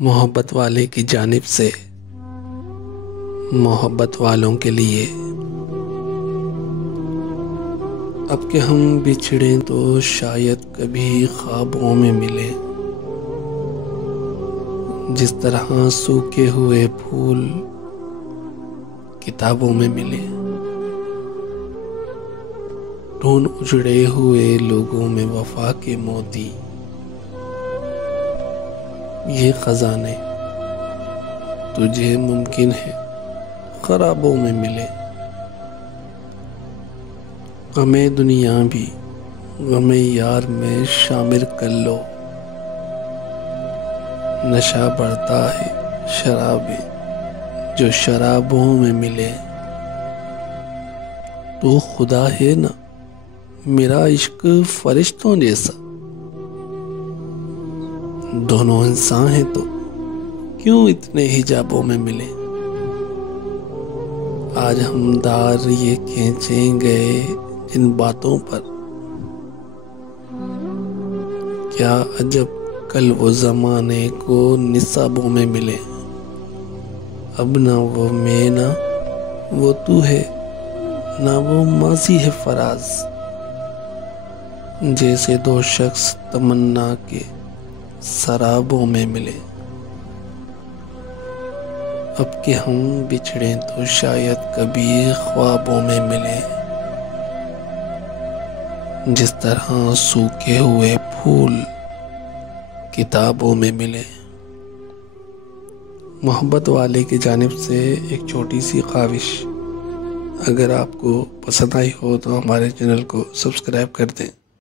मोहब्बत वाले की जानिब से मोहब्बत वालों के लिए। अब के हम बिछड़े तो शायद कभी ख्वाबों में मिले, जिस तरह सूखे हुए फूल किताबों में मिले। ढूंढ उजड़े हुए लोगों में वफा के मोती, ये खजाने तुझे मुमकिन है खराबों में मिले। गमे दुनिया भी गमे यार में शामिल कर लो, नशा बढ़ता है शराबे जो शराबों में मिले। तू खुदा है ना मेरा इश्क फरिश्तों जैसा, दोनों इंसान हैं तो क्यों इतने हिजाबों में मिले। आज हम दार ये खींचेंगे इन बातों पर, क्या अजब कल वो जमाने को निसाबों में मिले। अब ना वो मैं ना वो तू है, ना वो माजी है फराज, जैसे दो शख्स तमन्ना के शराबों में मिले। अब के हम बिछड़े तो शायद कभी ख्वाबों में मिले, जिस तरह सूखे हुए फूल किताबों में मिले। मोहब्बत वाले की जानिब से एक छोटी सी ख्वाहिश, अगर आपको पसंद आई हो तो हमारे चैनल को सब्सक्राइब कर दें।